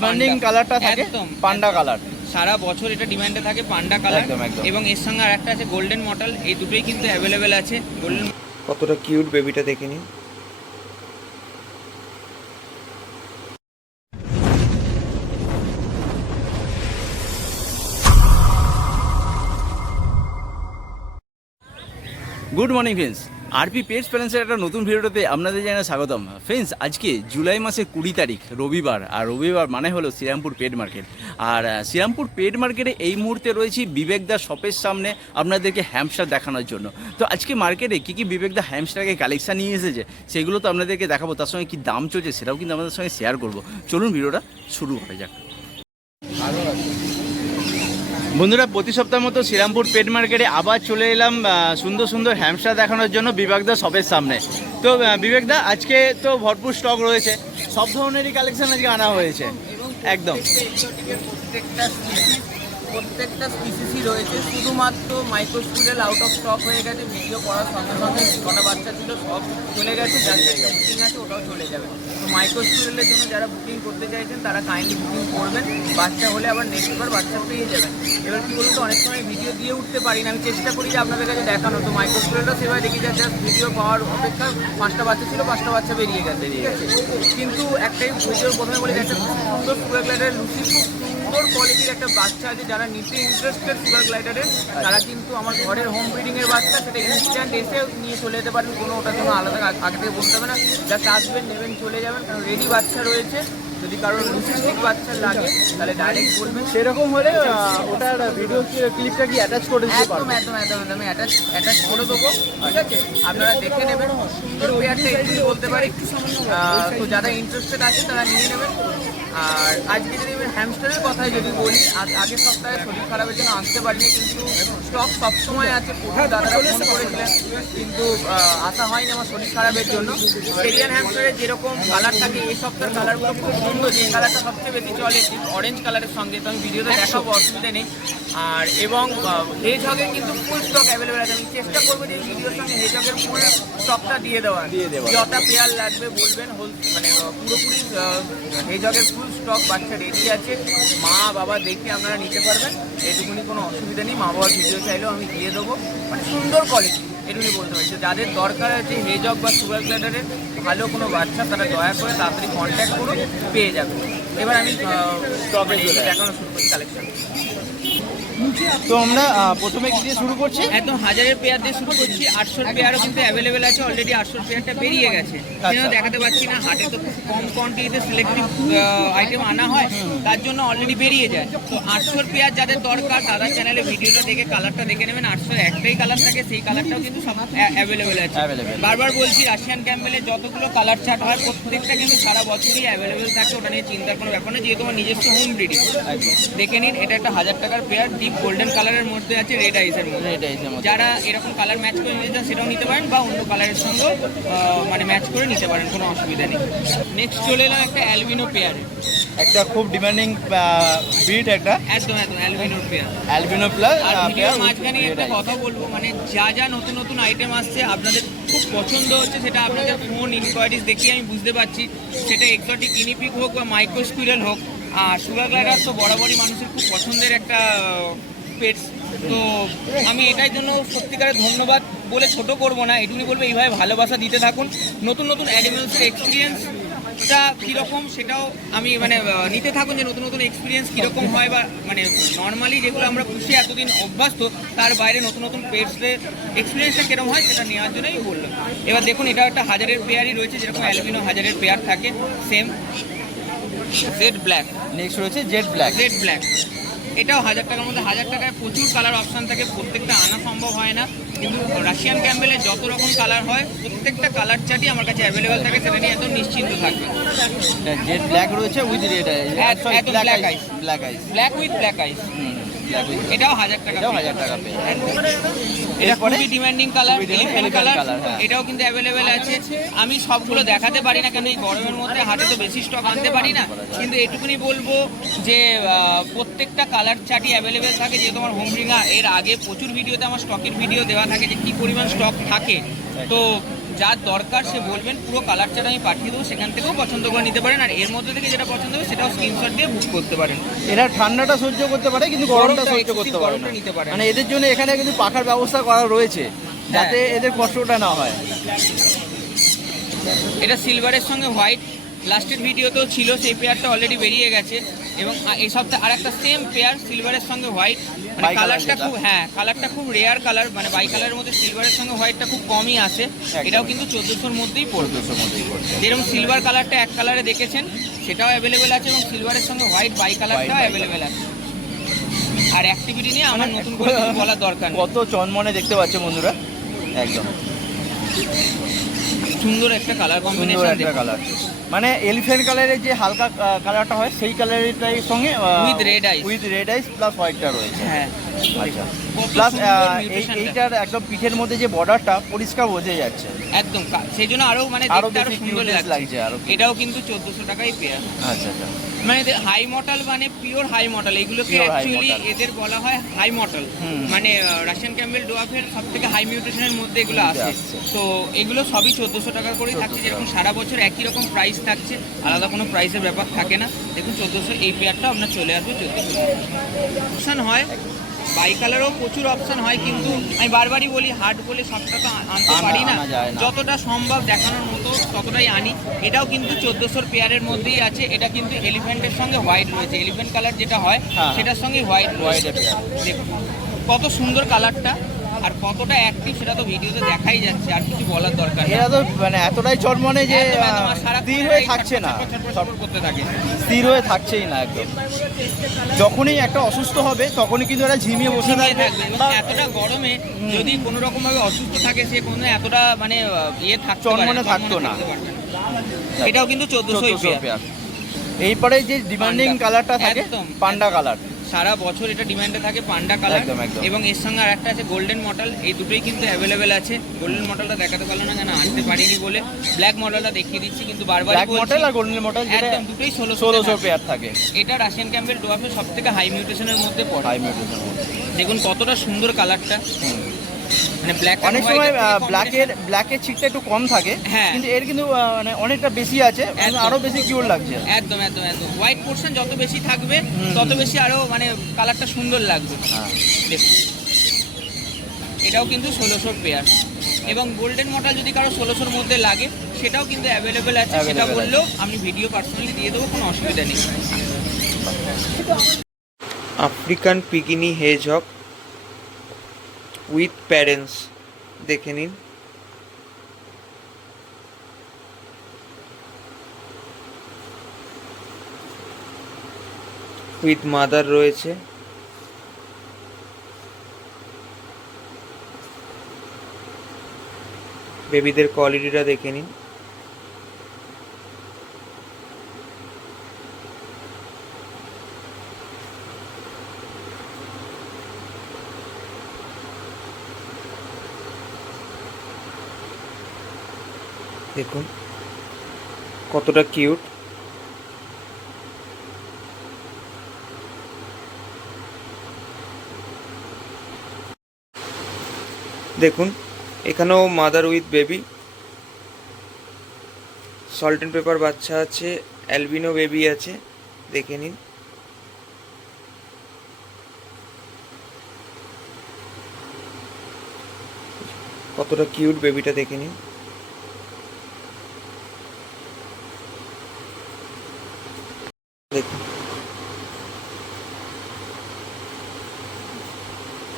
Demanding কালারটা থাকে একদম পান্ডা কালার, সারা বছর এটা ডিমান্ডে থাকে পান্ডা কালার। একদম একদম। এবং এর সঙ্গে আরেকটা আছে গোল্ডেন মডেল, এই দুটোই কিন্তু অ্যাভেলেবেল আছে। গোল্ডেন কতটা কিউট বেবিটা দেখে নিন। Good morning friends, RP pets প্যালেন্সের একটা নতুন ভিডিওতে আপনাদের জানাই স্বাগতম। ফ্রেন্ডস, আজকে জুলাই মাসের 20 তারিখ রবিবার, আর রবিবার মানে হলো শ্রীরামপুর পেট মার্কেট। আর শ্রীরামপুর পেট মার্কেটে এই মুহূর্তে রয়েছি বিবেকদা শপের সামনে আপনাদেরকে হ্যামস্টার দেখানোর জন্য। তো আজকে মার্কেটে কী কী বিবেকদা হ্যামস্টারকে কালেকশান নিয়ে এসেছে সেগুলো তো আপনাদেরকে দেখাবো, তার সঙ্গে কী দাম চলছে সেটাও কিন্তু আপনাদের সঙ্গে শেয়ার করবো। চলুন ভিডিওটা শুরু করা যাক। বন্ধুরা, প্রতি সপ্তাহের মতো শ্রীরামপুর পেট মার্কেটে আবার চলে এলাম সুন্দর সুন্দর হ্যামস্টার দেখানোর জন্য বিবেকদা শপের সামনে। তো বিবেকদা, আজকে তো ভরপুর স্টক রয়েছে, সব ধরনেরই কালেকশন আজকে আনা হয়েছে। একদম প্রত্যেকটা স্পিসিসই রয়েছে, শুধুমাত্র মাইক্রোস্কুডেল আউট অফ স্টক হয়ে গেছে। ভিডিও করার সঙ্গে সঙ্গে কটা বাচ্চা ছিল সব চলে গেছে, যার যেটা বুকিং আছে ওটাও চলে যাবে। তো মাইক্রোস্কুডেলের জন্য যারা বুকিং করতে চাইছেন তারা কাইন্ডলি বুকিং করবেন, বাচ্চা হলে আবার নেক্সট বার বাচ্চা পেয়ে যাবেন। এবার কী বলুন তো, অনেক সময় ভিডিও দিয়ে উঠতে পারি না, আমি চেষ্টা করি যে আপনাদের কাছে দেখানো। তো মাইক্রোস্কুডেলটা সেভাবে দেখি যে জাস্ট ভিডিও পাওয়ার অপেক্ষা 5টা বাচ্চা ছিল, 5টা বাচ্চা বেরিয়ে গেছে, ঠিক আছে। কিন্তু একটাই ভিডিওর প্রথমে বলি, একটা সুন্দর সুগার গ্লাইডারের লুচি, খুব সুন্দর কোয়ালিটির একটা বাচ্চা আছে। যারা নিতে ইন্টারেস্টেড সুগার গ্লাইডারের, তারা কিন্তু আমার ঘরের হোম ব্রিডিংয়ের বাচ্চা, সেটা ইনস্ট্যান্ট এসে নিয়ে চলে যেতে পারেন। কোনো ওটার জন্য আলাদা আগে থেকে বলতে হবে না, জাস্ট আসবেন, নেবেন, চলে যাবেন, কারণ রেডি বাচ্চা রয়েছে। যদি কারোর লুচিস্টিক বাচ্চা লাগে তাহলে ডাইরেক্ট বলবেন। সেরকম হলে ওটার ভিডিও ক্লিপটা কি অ্যাটাচ করে দিতে একদম একদম একদম একদম অ্যাটাচ করে দেবো, ঠিক আছে। আপনারা দেখে নেবেন, সুন্দর পেয়ারটা একটু বলতে পারি। তো যারা ইন্টারেস্টেড আছে তারা নিয়ে নেবেন। আর আজকে যদি আমি হ্যামস্টারের কথায় যদি বলি, আগের সপ্তাহে শরীর খারাপের জন্য আসতে পারিনি, কিন্তু স্টক সবসময় আছে। দাদারা ফোন করেছিলেন কিন্তু আসা হয়নি আমার শরীর খারাপের জন্য। সেরিয়ান হ্যামস্টারের যেরকম কালার থাকে, এই সপ্তাহের কালারগুলো খুব সুন্দর। যে কালারটা সবচেয়ে বেশি চলে ঠিক অরেঞ্জ কালারের সঙ্গে, তো আমি ভিডিওতে দেখাবো, অসুবিধা নেই। আর এবং হেজহগের কিন্তু ফুল স্টক অ্যাভেলেবেল আছে। আমি চেষ্টা করবো যে এই ভিডিওর সঙ্গে হেজহগের ফুল স্টকটা দিয়ে দেওয়ার। যটা পেয়ার লাগবে বলবেন, মানে পুরোপুরি হেজহগের ফুল স্টক বাচ্চা রেডি আছে। মা বাবা দেখে আপনারা নিতে পারবেন, এটুকুনি কোনো অসুবিধা নেই। মা বাবার ভিডিও চাইলেও আমি দিয়ে দেবো, মানে সুন্দর কোয়ালিটি, এটুকুনি বলতে পারি। তো যাদের দরকার আছে হেজহগ বা সুগার গ্লাইডারের ভালো কোনো বাচ্চা, তারা দয়া করে তাড়াতাড়ি কন্ট্যাক্ট করুন, পেয়ে যাবে। এবার আমি দেখানো শুরু করছি কালেকশন। তো আমরা প্রথমে কি দিয়ে শুরু করছি? একদম 1000-এর পেয়ার দিয়ে শুরু করছি। 800-এর পেয়ারও কিন্তু অ্যাভেলেবেল আছে, অলরেডি 800-এর পেয়ারটা বেরিয়ে গেছে। কিন্তু দেখাতে পাচ্ছি না, হাটে তো খুব কম কোয়ান্টিটিতে সিলেক্টিভ আইটেম আনা হয়, তার জন্য অলরেডি বেরিয়ে যায়। তো 800-এর পেয়ার যাদের দরকার তারা চ্যানেলে ভিডিওটা দেখে কালারটা দেখে নেবেন। 800-এর একটাই কালার থাকে, সেই কালারটাও কিন্তু সব অ্যাভেলেবেল আছে। বারবার বলছি, রাশিয়ান ক্যাম্বেলের যতগুলো কালার চার্ট হয় প্রত্যেকটা কিন্তু সারা বছরই অ্যাভেলেবেল থাকে, ওটা নিয়ে চিন্তার কোনো ব্যাপার নেই, যেহেতু আমার নিজস্ব হোম ব্রিডিং। দেখে নিন, এটা একটা 1000 টাকার পেয়ার, ডিপ গোল্ডেন কালারের মধ্যে আছে, রেড আইসের মধ্যে। যারা এরকম কালার ম্যাচ করে নিতে চান সেটাও নিতে পারেন, বা অন্য কালারের সঙ্গে মানে ম্যাচ করে নিতে পারেন, কোনো অসুবিধা নেই। নেক্সট চলে এলাম একটা অ্যালবিনো পেয়ার, একটা খুব ডিমান্ডিং ব্রিড, একটা একদম একদম অ্যালবিনোর পেয়ার, অ্যালবিনো প্লাস। আর ভিডিওর মাঝখানে একটা কথা বলবো, মানে যা যা নতুন নতুন আইটেম আসছে আপনাদের খুব পছন্দ হচ্ছে, সেটা আপনাদের ফোন ইনকোয়ারিজ দেখি আমি বুঝতে পারছি। সেটা এক্সোটিক গিনিপিগ হোক বা মাইক্রোস্কুইরেল হোক, আর সুগার গ্লাইডার তো বরাবরই মানুষের খুব পছন্দের একটা পেটস। তো আমি এটার জন্য সত্যিকারের ধন্যবাদ বলে ছোট করব না, এটুকুনি বলবো এইভাবে ভালোবাসা দিতে থাকুন। নতুন নতুন অ্যানিমেলসের এক্সপিরিয়েন্সটা কীরকম সেটাও আমি মানে নিতে থাকুন, যে নতুন নতুন এক্সপিরিয়েন্স কীরকম হয়, বা মানে নর্মালি যেগুলো আমরা পুষে এতদিন অভ্যস্ত তার বাইরে নতুন নতুন পেটসের এক্সপিরিয়েন্সটা কীরকম হয় সেটা নেওয়ার জন্যই বললাম। এবার দেখুন, এটা একটা 1000-এর পেয়ারই রয়েছে, যেরকম অ্যালবিনো 1000-এর পেয়ার থাকে সেম। জেড ব্ল্যাক, নেক্সট রয়েছে জেড ব্ল্যাক। জেড ব্ল্যাক এটাও 1000 টাকার মধ্যে। 1000 টাকায় প্রচুর কালার অপশান থাকে, প্রত্যেকটা আনা সম্ভব হয় না, কিন্তু রাশিয়ান ক্যাম্বেলের যত রকম কালার হয় প্রত্যেকটা কালার চার্টই আমার কাছে অ্যাভেলেবেল থাকে, সেটা নিয়ে একদম নিশ্চিন্ত থাকবে। জেড ব্ল্যাক রয়েছে with red eyes, black eyes, black eyes, black with black eyes. এটাও 1000 টাকা, এটাও 1000 টাকা পেয়ে। এটা খুবই ডিমান্ডিং কালার, এলিফ্যান্ট কালার, এটাও কিন্তু অ্যাভেলেবেল আছে। আমি সবগুলো দেখাতে পারি না, কারণ এই গরমের মধ্যে হাটে তো বেশি স্টক আনতে পারি না, কিন্তু এটুকুনি বলবো যে প্রত্যেকটা কালার চার্টই অ্যাভেলেবেল থাকে। যেহেতু আমার হোম ব্রিডিং, এর আগে প্রচুর ভিডিওতে আমার স্টকের ভিডিও দেওয়া থাকে যে কী পরিমাণ স্টক থাকে। তো যার দরকার সে বলবেন, পুরো কালার চার্ট আমি পাঠিয়ে দেবো, সেখান থেকেও পছন্দ করে নিতে পারেন। আর এর মধ্যে থেকে যেটা পছন্দ হবে সেটাও স্ক্রিনশট দিয়ে বুক করতে পারেন। এরা ঠান্ডাটা সহ্য করতে পারে কিন্তু গরমটা সহ্য করতে পারে না। নিতে পারে মানে এদের জন্য এখানে কিন্তু পাখার ব্যবস্থা করা রয়েছে যাতে এদের কষ্টটা না হয়। এটা সিলভারের সঙ্গে হোয়াইট, লাস্টের ভিডিওতেও ছিল, সেই পেয়ারটা অলরেডি বেরিয়ে গেছে। এবং এই সপ্তাহে আর একটা সেম পেয়ার সিলভারের সঙ্গে হোয়াইট, মানে কালারটা খুব, হ্যাঁ কালারটা খুব রেয়ার কালার, মানে বাই কালারের মধ্যে সিলভারের সঙ্গে হোয়াইটটা খুব কমই আসে। এটাও কিন্তু 1400-র মধ্যেই পড়বে। যেরকম সিলভার কালারটা এক কালারে দেখেছেন সেটাও অ্যাভেলেবেল আছে, এবং সিলভারের সঙ্গে হোয়াইট বাই কালারটাও অ্যাভেলেবেল আছে। আর অ্যাক্টিভিটি নিয়ে আমার নতুন করে কিছু বলার দরকার নেই। কত চনমনে দেখতে পাচ্ছে বন্ধুরা, একদম সুন্দর একটা কালার কম্বিনেশন, একটা কালার, মানে এলিফ্যান্ট কালারের যে হালকা কালারটা হয় সেই কালারের সঙ্গে উইথ রেড আইস প্লাস হোয়াইটটা রয়েছে। হ্যাঁ আচ্ছা, প্লাস এইটার একদম পিঠের মধ্যে যে বর্ডারটা পরিষ্কার বোঝা যাচ্ছে একদম, সেই জন্য আরো মানে আরো দেখতে আরো বেশি সুন্দর কিউটনেস লাগছে আরো। এটাও কিন্তু 1400 টাকায় পেয়ার। আচ্ছা আচ্ছা, মানে হাই মডেল, মানে পিওর হাই মডেল, এগুলোকে Pure high অ্যাকচুয়ালি model। এদের বলা হয় হাই মডেল। মানে রাশিয়ান ক্যাম্বেল ডোয়াফের সব থেকে হাই মিউটেশনের মধ্যে এগুলো আসে। তো এগুলো সবই 1400 টাকা করেই থাকছে, যেরকম সারা বছর একই রকম প্রাইস থাকছে, আলাদা কোনো প্রাইসের ব্যাপার থাকে না। দেখুন 1400 এই পেয়ারটা আপনার চলে আসবে 1400। অপশান হয় বাই কালারও প্রচুর অপশান হয়, কিন্তু আমি বারবারই বলি হাট বলে সবটা তো আনতে পারি না, যতটা সম্ভব দেখানোর মতো ততটাই আনি। এটাও কিন্তু 1400-র পেয়ারের মধ্যেই আছে। এটা কিন্তু এলিফ্যান্টের সঙ্গে হোয়াইট রয়েছে, এলিফ্যান্ট কালার যেটা হয় সেটার সঙ্গে হোয়াইট রয়েছে। দেখুন কত সুন্দর কালারটা, আর কতটা অ্যাক্টিভ সেটা তো ভিডিওতে দেখাই যাচ্ছে, আর কিছু বলার দরকার নেই। এরা তো মানে এতটাই চনমনে যে স্থির হয়ে থাকছে না, করতে থাকে, স্থির হয়ে থাকছেই না একদম। যখনই একটা অসুস্থ হবে তখনই কিন্তু এরা ঝিমিয়ে বসে থাকবে। এবং এতটা গরমে যদি কোনো রকম ভাবে অসুস্থ থাকে, সে কোনো এতটা মানে ইয়ে থাকতো চনমনে থাকতো না। এটাও কিন্তু 1400 পেয়ার। এইপরে যে ডিমান্ডিং কালারটা থাকে পান্ডা কালার, সারা বছর এটা ডিমান্ডে থাকে পান্ডা কালার। এবং এর সঙ্গে আর একটা আছে গোল্ডেন মডেল, এই দুটোই কিন্তু অ্যাভেলেবেল আছে। গোল্ডেন মডেলটা দেখাতে পারলো না কেন, আনতে পারিনি বলে। ব্ল্যাক মডেলটা দেখিয়ে দিচ্ছি, কিন্তু বারবার ব্ল্যাক মডেল আর গোল্ডেন মডেল একদম দুটোই 1600 পেয়ার থাকে। এটা রাশিয়ান ক্যাম্বেল ডোয়াফের সব থেকে হাই মিউটেশনের মধ্যে পড়ে। হাই মিউটেশনের মধ্যে দেখুন কতটা সুন্দর কালারটা, মানে ব্ল্যাক, অনেক সময় ব্ল্যাকের ছিটটা একটু কম থাকে, কিন্তু এর কিন্তু মানে অনেকটা বেশি আছে, আরো বেশি কিউট লাগছে। একদম একদম একদম, হোয়াইট পোর্শন যত বেশি থাকবে তত বেশি আরো মানে কালারটা সুন্দর লাগবে। দেখুন এটাও কিন্তু 1600 পেয়ার। এবং গোল্ডেন মডেল যদি কারো 1600-র মধ্যে লাগে সেটাও কিন্তু অ্যাভেলেবেল আছে, সেটা বললেও আমি ভিডিও পার্সোনালি দিয়ে দেবো, কোনো অসুবিধা নেই। আফ্রিকান পিগিনি হেজহগ উইথ প্যারেন্টস, দেখে নিন। উইথ মাদার রয়েছে। বেবিদের কোয়ালিটিটা দেখে নিন। দেখুন কতটা কিউট। দেখুন এখানেও mother with baby, salt and paper বাচ্চা আছে, অ্যালবিনো বেবি আছে, দেখে নিন। কতটা কিউট বেবিটা, দেখে নিন। দেখুন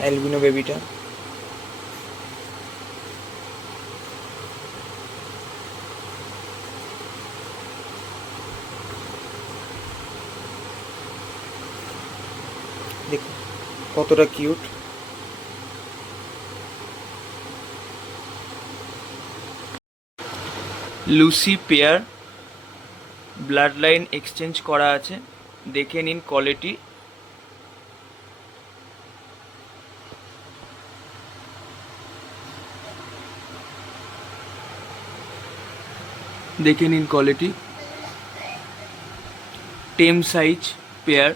অ্যালবিনো বেবিটা। দেখুন কতটা cute. Lucy pair, blood line exchange করা আছে, দেখে নিন কোয়ালিটি। দেখে নিন কোয়ালিটি। টেম সাইজ পেয়ার,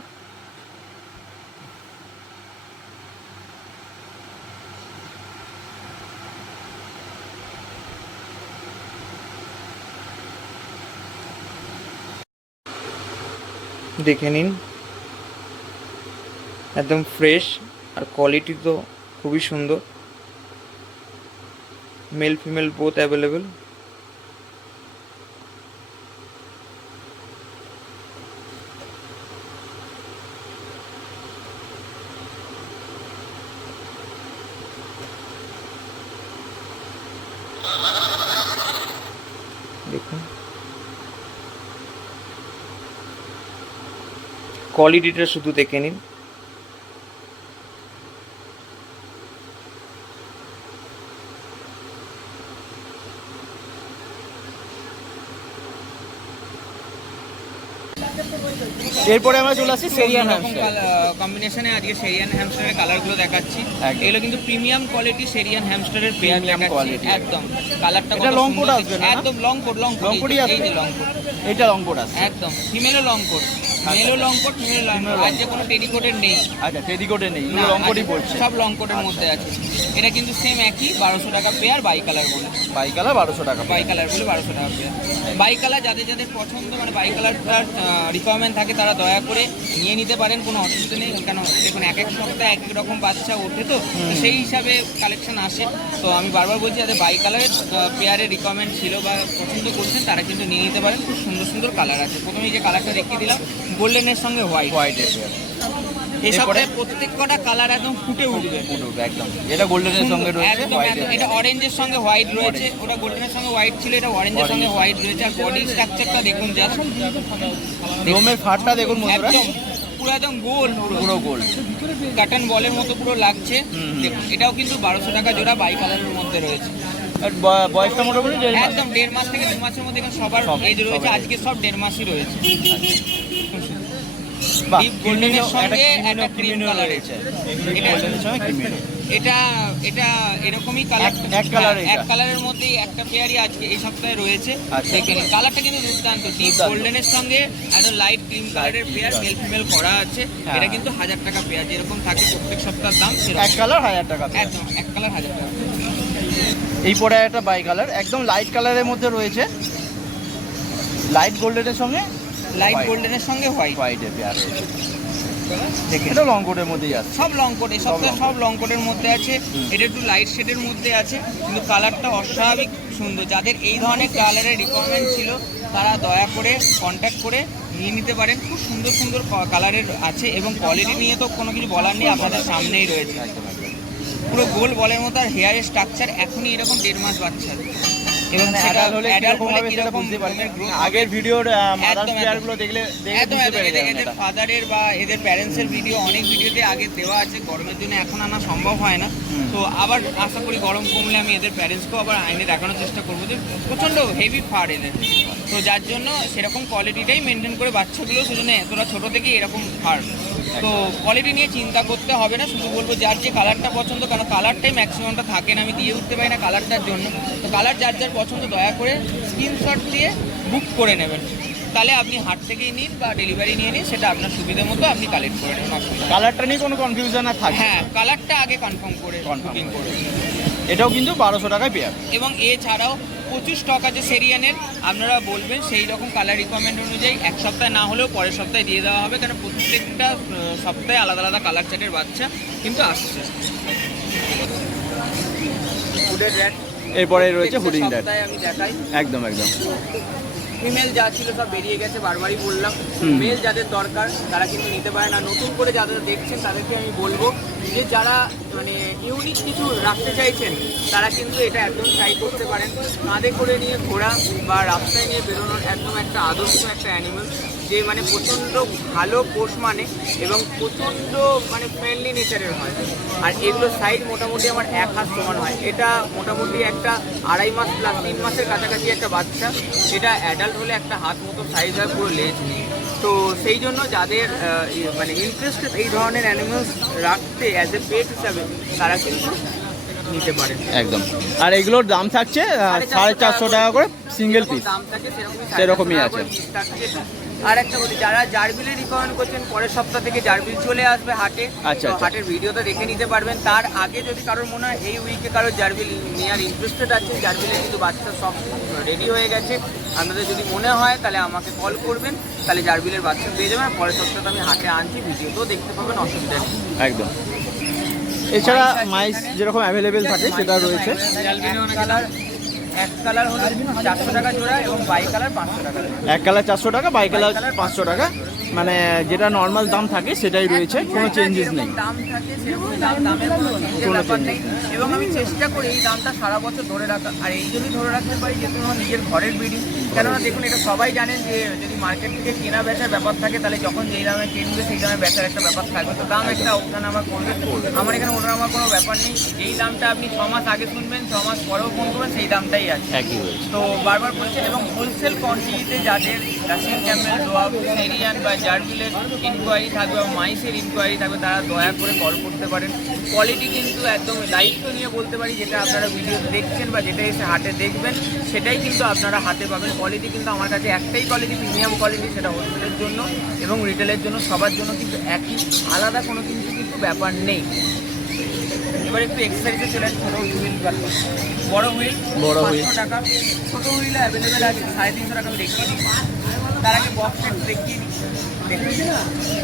দেখে নিন, একদম ফ্রেশ আর কোয়ালিটি তো খুবই সুন্দর। Male female both available. দেখুন কোয়ালিটিটা শুধু দেখে নিন। এরপরে আমরা চলে আসছি সেরিয়ান হ্যামস্টার। কম্বিনেশনে আজকে সেরিয়ান হ্যামস্টারের কালারগুলো দেখাচ্ছি। একদম। এগুলো কিন্তু প্রিমিয়াম কোয়ালিটি সেরিয়ান হ্যামস্টারের পেয়ার Premium দেখাচ্ছি quality। একদম। কালারটা এটা কত long coat সুন্দর আসবে দেখতে। না? একদম লং কোট, লং Long coat-ই কোট, আসবে? এই যে লং কোট, এটা লং কোট আছে একদম ফিমেলও লং কোট, মেলও লং কোট, ফিমেলও লং কোট। আর যে কোনো টেডিকোটের নেই। আচ্ছা, টেডিকোটে নেই, না, লং কোটই আচ্ছা, পড়ছে। সব লং কোটের মধ্যে আছে। এটা কিন্তু সেম একই 1200 টাকা পেয়ার, বাই কালার বলে। বাই কালার 1200 টাকা। বাই কালার বলে 1200 টাকা পেয়ার। বাই কালার যাদের যাদের পছন্দ, মানে বাই কালারটার রিকোয়ারমেন্ট থাকে, তারা দয়া করে নিয়ে নিতে পারেন, কোনো অসুবিধা নেই। কেন দেখুন এক এক সপ্তাহে এক এক রকম বাচ্চা ওঠে, তো সেই হিসাবে কালেকশন আসে। তো আমি বারবার বলছি যাদের বাই কালারের পেয়ারের রিকোয়ারমেন্ট ছিল বা পছন্দ করছেন, তারা কিন্তু নিয়ে নিতে পারেন। খুব সুন্দর সুন্দর কালার আছে। প্রথমেই যে কালারটা দেখিয়ে দিলাম গোল্ডেনের সঙ্গে হোয়াইট, হোয়াইটের পেয়ার। এই এরপরে? সপ্তাহে প্রত্যেক কটা কালার একদম ফুটে উঠবে। একদম, এটা গোল্ডেনের সঙ্গে রয়েছে, একদম, হোয়াইটের। একদম। এটা অরেঞ্জের সঙ্গে হোয়াইট রয়েছে, ওটা গোল্ডেনের সঙ্গে হোয়াইট ছিল, এটা অরেঞ্জের সঙ্গে হোয়াইট রয়েছে। আর বডি স্ট্রাকচারটা দেখুন জাস্ট, লোমের ফাটটা দেখুন বন্ধুরা, একদম পুরো একদম গোল, পুরো গোল্ড। কাটন বলের মতো পুরো লাগছে। দেখুন এটাও কিন্তু 1200 টাকা জোড়া, বাই কালারের মধ্যে রয়েছে। আর বয়সটা মোটামুটি 1.5 মাস। একদম 1.5 মাস থেকে 2 মাসের মধ্যে এখন সবার সব, এজ রয়েছে। সবার। আজকে সব 1.5 মাসই রয়েছে। বাহ, ডিপ গোল্ডেনের সঙ্গে একটা ক্রিম ক্রিমিনো কালার রয়েছে। এটা গোল্ডেনের সঙ্গে ক্রিমিনো। এটা এটা এরকমই কালার, এক কালার এক এটা। কালারের মধ্যেই একটা পেয়ারই আজকে এই সপ্তাহে রয়েছে। আচ্ছা। দেখে নিন কালারটা কিন্তু দুর্দান্ত, ডিপ দুর্দান্ত। গোল্ডেনের সঙ্গে একটা লাইট ক্রিম কালারের পেয়ার, মেল ফিমেল করা আছে। হ্যাঁ। এটা কিন্তু 1000 টাকা পেয়ার, যেরকম থাকে প্রত্যেক সপ্তাহের দাম এক সেরকম। কালার 1000 টাকা পেয়ার। একদম এক কালার 1000 টাকা। এই পরে একটা বাই কালার, একদম লাইট কালারের মধ্যে রয়েছে, লাইট গোল্ডেনের সঙ্গে লাইট White। গোল্ডেনের সঙ্গে হোয়াইট। হোয়াইটের পেয়ার রয়েছে। দেখে এটা লং কোটের মধ্যেই আছে। সব লং কোট, এই সপ্তাহে long সব লং কোটের মধ্যে আছে। এটা একটু লাইট শেডের মধ্যে আছে, কিন্তু কালারটা অস্বাভাবিক সুন্দর। যাদের এই ধরনের কালারের রিকোয়ারমেন্ট ছিল, তারা দয়া করে কন্ট্যাক্ট করে নিয়ে নিতে পারেন। খুব সুন্দর সুন্দর কালারের আছে, এবং কোয়ালিটি নিয়ে তো কোনো কিছু বলার নেই, আপনাদের সামনেই রয়েছে। পুরো গোল বলের মতো, আর হেয়ারের স্ট্রাকচার এখনই এরকম 1.5 মাস বাচ্চার। এবং মানে সেটা adult হলে adult কিরকম হলে হবে সেটা কিরকম বুঝতে পারবেন। রকমের growth আগের ভিডিওর মাদার একদম, পেয়ার গুলো দেখলে একদম বুঝতে একদম। পেরে যাবেন এদের এটা। ফাদারের বা এদের প্যারেন্টসের ভিডিও অনেক ভিডিওতে আগে দেওয়া আছে। গরমের জন্য এখন আনা সম্ভব হয় না, তো আবার আশা করি গরম কমলে আমি এদের প্যারেন্টসকেও আবার আইনে দেখানোর চেষ্টা করবো যে প্রচণ্ড হেভি ফার এদের। তো যার জন্য সেরকম কোয়ালিটিটাই মেনটেন করে বাচ্চাগুলো, সেজন্য এতটা ছোটো থেকে এরকম ফার। তো কোয়ালিটি নিয়ে চিন্তা করতে হবে না, শুধু বলবো যার যে কালারটা পছন্দ, কারণ কালারটাই ম্যাক্সিমামটা থাকে না, আমি দিয়ে উঠতে পারি না কালারটার জন্য। তো কালার যার যার পছন্দ দয়া করে স্ক্রিনশট দিয়ে বুক করে নেবেন, তাহলে আপনি হাট থেকেই নিন বা ডেলিভারি নিয়ে নিন, সেটা আপনার সুবিধা মতো আপনি কালেক্ট করে নেবেন, অসুবিধা নেই। কালারটা নিয়ে কোনো কনফিউশন আর থাকে না। হ্যাঁ, কালারটা আগে কনফার্ম করে বুকিং করে। এটাও কিন্তু 1200 টাকায় পেয়ার। এবং এছাড়াও প্রচুর স্টক আছে সেরিয়ানের, আপনারা বলবেন সেই রকম কালার রিকোয়ারমেন্ট অনুযায়ী এক সপ্তাহে না হলেও পরের সপ্তাহে দিয়ে দেওয়া হবে, কারণ প্রত্যেকটা সপ্তাহে আলাদা আলাদা কালার চার্টের বাচ্চা কিন্তু আসছে। ফুডের র্যাট এরপরে রয়েছে হুডিং র্যাট। সপ্তাহে আমি দেখাই। একদম একদম। ফিমেল যা ছিল সব বেরিয়ে গেছে, বারবারই বললাম। মেল যাদের দরকার তারা কিন্তু নিতে পারে না। নতুন করে যারা দেখছেন তাদেরকে আমি বলবো যে যারা মানে ইউনিক কিছু রাখতে চাইছেন, তারা কিন্তু এটা একদম ট্রাই করতে পারেন। কাঁধে করে নিয়ে ঘোরা বা রাস্তায় নিয়ে বেরোনোর একদম একটা আদর্শ একটা অ্যানিমেল, যে মানে প্রচণ্ড ভালো পোষ মানে এবং প্রচণ্ড মানে ফ্রেন্ডলি নেচারের হয়। আর এগুলো সাইজ মোটামুটি আমার 1 হাত সমান হয়। এটা মোটামুটি একটা 2.5 মাস প্লাস 3 মাসের কাছাকাছি একটা বাচ্চা। এটা অ্যাডাল্ট হলে একটা হাত মতো সাইজ হয়, পুরো লেজ নিয়ে। তো সেই জন্য যাদের মানে ইন্টারেস্টেড এই ধরনের অ্যানিমেলস রাখতে অ্যাজ এ পেট হিসাবে, তারা কিন্তু নিতে পারেন। একদম। আর এগুলোর দাম থাকছে 450 টাকা করে সিঙ্গেল পিস। দাম থাকে সেরকমই আছে। আর একটা বলি, যারা জারবিলের রিকমেন্ড করছেন পরের সপ্তাহ থেকে জারবিল চলে আসবে হাটে। আচ্ছা, তো আচ্ছা। হাটের ভিডিওটা দেখে নিতে পারবেন। তার আগে যদি কারোর মনে হয় এই উইকে কারোর জারবিল নেওয়ার ইন্টারেস্টেড আছে, জারবিলের কিন্তু বাচ্চা সব রেডি হয়ে গেছে, আপনাদের যদি মনে হয় তাহলে আমাকে কল করবেন, তাহলে জারবিলের বাচ্চা পেয়ে যাবেন। আর পরের সপ্তাহে আমি হাটে আনছি, ভিডিওতেও দেখতে পাবেন, অসুবিধা নেই। একদম। এছাড়া মাইস যেরকম অ্যাভেলেবেল থাকে সেটা রয়েছে। কালার এক কালার হলো 400 টাকা জোড়া এবং বাই কালার 500 টাকা। এক কালার 400 টাকা, বাই কালার 500 টাকা, মানে যেটা নর্মাল দাম থাকে সেটাই রয়েছে, কোনো চেঞ্জেস নেই। যেরকম দাম থাকে সেরকম দাম, দামের কোনো চেঞ্জের কোনো ব্যাপার change নেই। এবং আমি চেষ্টা করি এই দামটা সারা বছর ধরে রাখা। আর এই জন্যই ধরে রাখতে পারি যেহেতু আমার নিজের ঘরের ব্রিডিং। কেননা দেখুন, এটা সবাই জানেন যে যদি মার্কেট থেকে কেনা বেচার ব্যাপার থাকে তাহলে যখন যেই দামে কিনবে সেই দামে বেচার একটা ব্যাপার থাকবে, তো দাম একটা ওঠান আমার করবে। আমার এখানে ওঠানামার কোনো ব্যাপার নেই। যেই দামটা আপনি 6 মাস আগে শুনবেন, 6 মাস পরেও ফোন করবেন, সেই দামটাই আছে। একই রয়েছে। তো বারবার বলছেন। এবং হোলসেল কোয়ান্টিটিতে যাদের রাশিয়ান ক্যামেল, ডোয়াব, সিরিয়ান বা জার্বিলের ইনকোয়ারি থাকবে বা মাইসের ইনকোয়ারি থাকবে, তারা দয়া করে কল করতে পারেন। কোয়ালিটি কিন্তু একদম দায়িত্ব নিয়ে বলতে পারি, যেটা আপনারা ভিডিও দেখছেন বা যেটা এসে হাটে দেখবেন সেটাই কিন্তু আপনারা হাতে পাবেন। কোয়ালিটি কিন্তু আমার কাছে একটাই কোয়ালিটি, প্রিমিয়াম কোয়ালিটি, সেটা হোলসেলের জন্য এবং রিটেলের জন্য, সবার জন্য কিন্তু একই, আলাদা কোনো কিন্তু ব্যাপার নেই। এবার একটু এক্সারসাইজে চলে আসে। ছোটো হুইল, বড় হুইল 500 টাকা, ছোটো হুইলে অ্যাভেলেবেল আছে 350 টাকা। আমি দেখিয়ে দিই। তার আগে বক্স একটু দেখিয়ে দিই।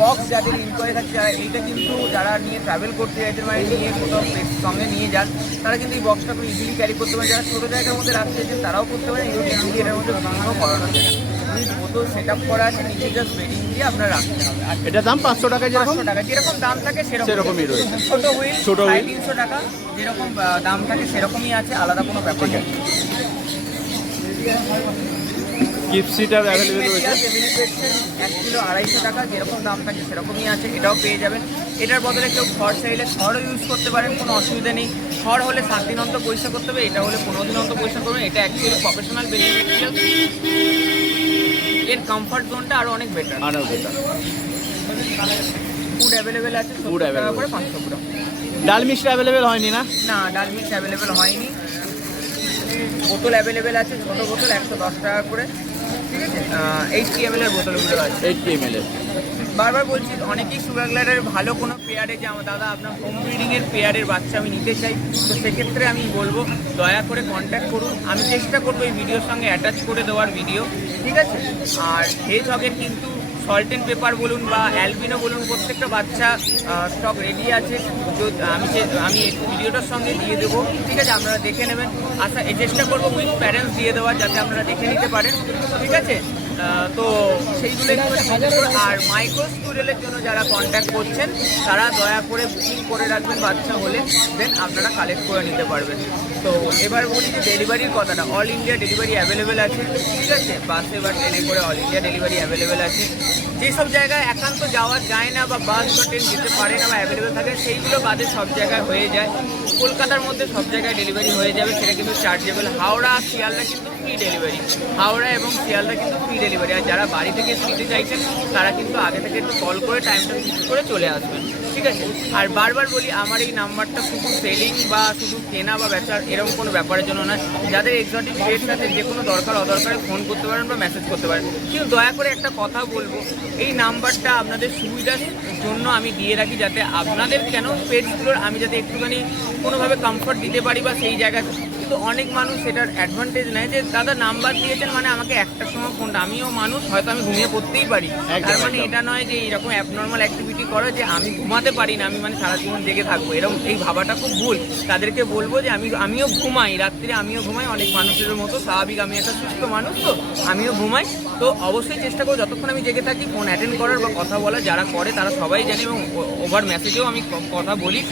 বক্স যাদের ইনকোয়ারি থাকছে, যারা এইটা কিন্তু যারা নিয়ে ট্রাভেল করতে চাইছেন, মানে নিয়ে কোথাও সঙ্গে নিয়ে যান, তারা কিন্তু এই বক্সটা খুব ইজিলি ক্যারি করতে পারেন। যারা ছোটো জায়গার মধ্যে রাখতে চাইছেন তারাও করতে পারেন। ইজিলি এটার মধ্যে ভিডিও করানো যায়। বোতল সেট আপ করা আছে, নিচে জাস্ট বেডিং দিয়ে আপনারা রাখতে হবে। আর এটার দাম 500 টাকা, যেরকম 500 টাকা যেরকম দাম থাকে সেরকমই রয়েছে। ছোট হুইল ছোট হুইল 350 টাকা, যেরকম দাম থাকে সেরকমই আছে, আলাদা কোনো ব্যাপার নেই। কিপসিটার অ্যাভেলেবেল রয়েছে। 1 কিলো 250 টাকা, যেরকম দাম থাকে সেরকমই আছে, এটাও পেয়ে যাবেন। এটার বদলে কেউ খড় চাইলে খড়ও ইউজ করতে পারেন, কোনো অসুবিধা নেই। খড় হলে 7 দিন অন্তর পরিষ্কার করতে হবে, এটা হলে 15 দিন অন্তর পরিষ্কার করবেন। এটা অ্যাকচুয়ালি প্রফেশনাল বেডিং মেটেরিয়াল, এর কমফর্ট জোনটা আরও অনেক বেটার। ফুড অ্যাভেলেবেল আছে, Food 70 টাকা available। করে 500 গ্রাম। ডাল মিষ্টি অ্যাভেলেবেল হয়নি না? না, ডাল মিক্স অ্যাভেলেবেল হয়নি। বোতল অ্যাভেলেবেল আছে, ছোটো বোতল 110 টাকা করে, ঠিক আছে। 80 ml এর বোতলগুলো আছে। 80 ml এর। বারবার বলছি, অনেকেই সুগার গ্লাইডারের ভালো কোনো পেয়ারে, যে আমার দাদা আপনার হোম ব্রিডিংয়ের পেয়ারের বাচ্চা আমি নিতে চাই, তো সেক্ষেত্রে আমি বলবো দয়া করে কন্ট্যাক্ট করুন। আমি চেষ্টা করবো এই ভিডিওর সঙ্গে অ্যাটাচ করে দেওয়ার ভিডিও, ঠিক আছে। আর হেজ হগের কিন্তু সল্ট অ্যান্ড পেপার বলুন বা অ্যালবিনো বলুন, প্রত্যেকটা বাচ্চা স্টক রেডি আছে। আমি ভিডিওটার সঙ্গে দিয়ে দেবো, ঠিক আছে, আপনারা দেখে নেবেন। চেষ্টা করবো উইথ প্যারেন্টস দিয়ে দেওয়ার, যাতে আপনারা দেখে নিতে পারেন, ঠিক আছে। তো সেইগুলো একটু মেনটেন করে। আর মাইক্রো স্টুডেলের জন্য যারা কন্ট্যাক্ট করছেন তারা দয়া করে বুকিং করে রাখবেন, বাচ্চা হলে দেন আপনারা কালেক্ট করে নিতে পারবেন। তো এবার বলি যে ডেলিভারির কথাটা, অল ইন্ডিয়া ডেলিভারি অ্যাভেলেবেল আছে, ঠিক আছে। বাসে বা ট্রেনে করে অল ইন্ডিয়া ডেলিভারি অ্যাভেলেবেল আছে। যেসব জায়গায় একান্ত যাওয়া যায় না বা বাস বা ট্রেন যেতে পারে না বা অ্যাভেলেবেল থাকে, সেইগুলো বাদে সব জায়গায় হয়ে যায়। কলকাতার মধ্যে সব জায়গায় ডেলিভারি হয়ে যাবে, সেটা কিন্তু চার্জেবল। হাওড়া শিয়ালদা কিন্তু ফ্রি ডেলিভারি, হাওড়া এবং শিয়ালদা কিন্তু ফ্রি ডেলিভারি। আর যারা বাড়ি থেকে নিতে চাইছেন তারা কিন্তু আগে থেকে একটু কল করে টাইমটা ফিক্স করে চলে আসবেন, ঠিক আছে। আর বারবার বলি, আমার এই নাম্বারটা শুধু সেলিং বা শুধু কেনা বা বেচার এরকম কোনো ব্যাপারের জন্য না। যাদের এক্সোটিক পেট সাথে যে কোনো দরকার অদরকারে ফোন করতে পারেন বা মেসেজ করতে পারেন। কিন্তু দয়া করে একটা কথা বলবো, এই নাম্বারটা আপনাদের সুবিধার জন্য আমি দিয়ে রাখি, যাতে আপনাদের কেন পেটসগুলোর আমি যাতে একটুখানি কোনোভাবে কমফর্ট দিতে পারি বা সেই জায়গায়। কিন্তু অনেক মানুষ সেটার অ্যাডভান্টেজ নেয়, যে দাদা নাম্বার দিয়েছেন মানে আমাকে একটার সময় ফোনটা, আমিও মানুষ, হয়তো আমি ঘুমিয়ে পড়তেই পারি, তার মানে এটা নয় যে এইরকম অ্যাবনর্মাল অ্যাক্টিভিটি করে যে আমি ঘুমাতে পারি না, আমি মানে সারা জীবন জেগে থাকবো, এরকম এই ভাবাটা খুব ভুল। তাদেরকে বলবো যে আমিও ঘুমাই, রাত্রিরে আমিও ঘুমাই, অনেক মানুষের মতো স্বাভাবিক, আমি একটা সুস্থ মানুষ, তো আমিও ঘুমাই। তো অবশ্যই চেষ্টা করবো যতক্ষণ আমি জেগে থাকি ফোন অ্যাটেন্ড করার বা কথা বলার। যারা করে তারা সবাই জানে এবং ওভার মেসেজেও আমি কথা বলি।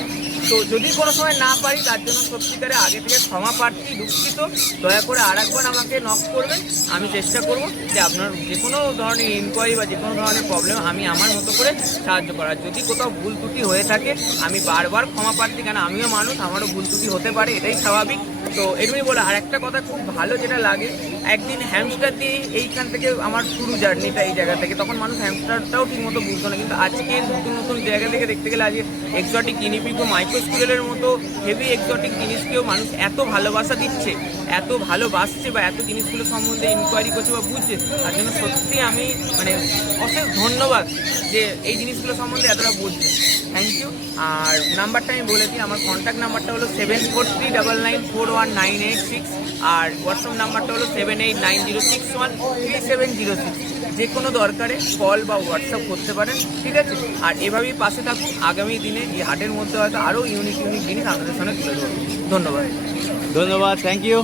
তো যদি কোনো সময় না পারি তার জন্য সত্যিকারে আগে থেকে ক্ষমা প্রার্থী, দুঃখিত। দয়া করে আরেকবার আমাকে নক করবেন, আমি চেষ্টা করব যে আপনার যে কোনো ধরনের ইনকোয়ারি বা যে কোনো ধরনের প্রবলেম আমি আমার মতো করে সাহায্য করার। যদি কোথাও ভুল ত্রুটি হয়ে থাকে আমি বারবার ক্ষমা প্রার্থী, কারণ আমিও মানুষ, আমারও ভুল ত্রুটি হতে পারে, এটাই স্বাভাবিক। তো এরকমই বলে আর একটা কথা খুব ভালো যেটা লাগে, একদিন হ্যামস্টার দিয়ে এইখান থেকে আমার শুরু জার্নিটা এই জায়গা থেকে, তখন মানুষ হ্যামস্টারটাও ঠিকমতো বুঝতো না, কিন্তু আজকে নতুন নতুন জায়গা থেকে দেখতে গেলে আজকে এক্সোটিক গিনিপিগ ও মাইক্রো স্কুলের মতো হেভি এক্সোটিক জিনিসকেও মানুষ এত ভালোবাসা দিচ্ছে, এত ভালোবাসছে বা এত জিনিসগুলো সম্বন্ধে ইনকোয়ারি করছে বা বুঝছে, তার জন্য সত্যি আমি মানে অশেষ ধন্যবাদ যে এই জিনিসগুলো সম্বন্ধে এতটা বুঝছে। Thank you. আর নাম্বারটা আমি বলে দিই, আমার কন্ট্যাক্ট নাম্বারটা হলো 7439941986 আর হোয়াটসঅ্যাপ নাম্বারটা হলো 7890613706। যে কোনো দরকারে কল বা হোয়াটসঅ্যাপ করতে পারেন, ঠিক আছে? আর এভাবেই পাশে থাকুন, আগামী দিনে এই হাটের মধ্যে হয়তো আরও ইউনিক জিনিস আপনাদের সামনে তুলে ধরবো। ধন্যবাদ। ধন্যবাদ, থ্যাংক ইউ।